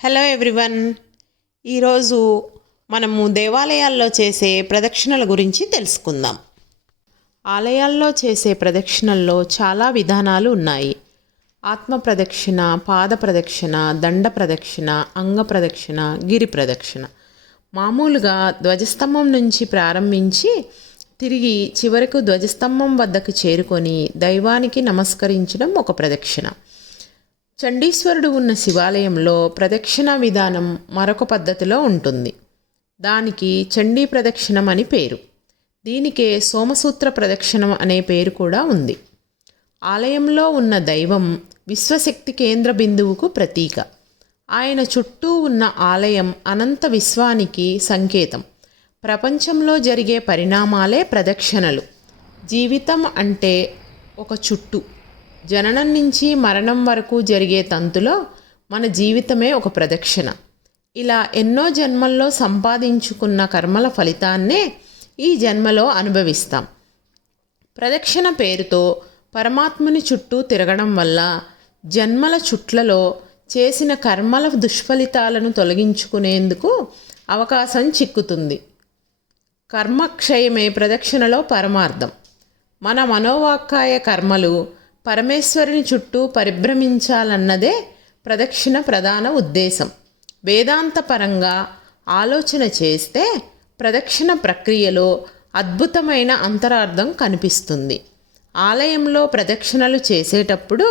Hello everyone. ఈరోజు మనము దేవాలయాల్లో చేసే ప్రదక్షిణల గురించి తెలుసుకుందాం. ఆలయాల్లో చేసే ప్రదక్షిణల్లో చాలా విధానాలు ఉన్నాయి. ఆత్మ ప్రదక్షిణ, పాద ప్రదక్షిణ, దండ ప్రదక్షిణ, అంగ ప్రదక్షిణ, గిరి ప్రదక్షిణ. మామూలుగా ధ్వజస్తంభం నుంచి ప్రారంభించి తిరిగి చివరకు ధ్వజస్తంభం వద్దకు చేరుకొని దైవానికి నమస్కరించడం ఒక ప్రదక్షిణ. చండీశ్వరుడు ఉన్న శివాలయంలో ప్రదక్షిణ విధానం మరొక పద్ధతిలో ఉంటుంది. దానికి చండీ ప్రదక్షిణం అని పేరు. దీనికే సోమసూత్ర ప్రదక్షిణం అనే పేరు కూడా ఉంది. ఆలయంలో ఉన్న దైవం విశ్వశక్తి కేంద్ర బిందువుకు ప్రతీక. ఆయన చుట్టూ ఉన్న ఆలయం అనంత విశ్వానికి సంకేతం. ప్రపంచంలో జరిగే పరిణామాలే ప్రదక్షిణలు. జీవితం అంటే ఒక చుట్టు. జననం నుంచి మరణం వరకు జరిగే తంతులో మన జీవితమే ఒక ప్రదక్షిణ. ఇలా ఎన్నో జన్మల్లో సంపాదించుకున్న కర్మల ఫలితాన్నే ఈ జన్మలో అనుభవిస్తాం. ప్రదక్షిణ పేరుతో పరమాత్ముని చుట్టూ తిరగడం వల్ల జన్మల చుట్లలో చేసిన కర్మల దుష్ఫలితాలను తొలగించుకునేందుకు అవకాశం చిక్కుతుంది. కర్మక్షయమే ప్రదక్షిణలో పరమార్థం. మన మనోవాక్కాయ కర్మలు పరమేశ్వరుని చుట్టూ పరిభ్రమించాలన్నదే ప్రదక్షిణ ప్రధాన ఉద్దేశం. వేదాంతపరంగా ఆలోచన చేస్తే ప్రదక్షిణ ప్రక్రియలో అద్భుతమైన అంతరార్థం కనిపిస్తుంది. ఆలయంలో ప్రదక్షిణలు చేసేటప్పుడు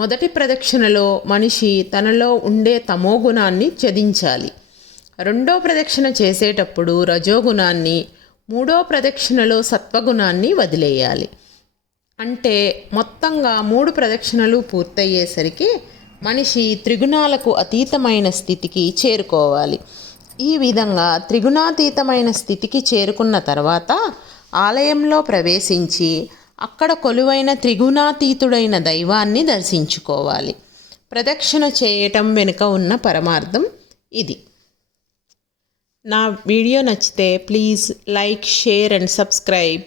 మొదటి ప్రదక్షిణలో మనిషి తనలో ఉండే తమోగుణాన్ని త్యజించాలి. రెండో ప్రదక్షిణ చేసేటప్పుడు రజోగుణాన్ని, మూడో ప్రదక్షిణలో సత్వగుణాన్ని వదిలేయాలి. అంటే మొత్తంగా 3 ప్రదక్షిణలు పూర్తయ్యేసరికి మనిషి త్రిగుణాలకు అతీతమైన స్థితికి చేరుకోవాలి. ఈ విధంగా త్రిగుణాతీతమైన స్థితికి చేరుకున్న తర్వాత ఆలయంలో ప్రవేశించి అక్కడ కొలువైన త్రిగుణాతీతుడైన దైవాన్ని దర్శించుకోవాలి. ప్రదక్షిణ చేయటం వెనుక ఉన్న పరమార్థం ఇది. నా వీడియో నచ్చితే please like, share and subscribe.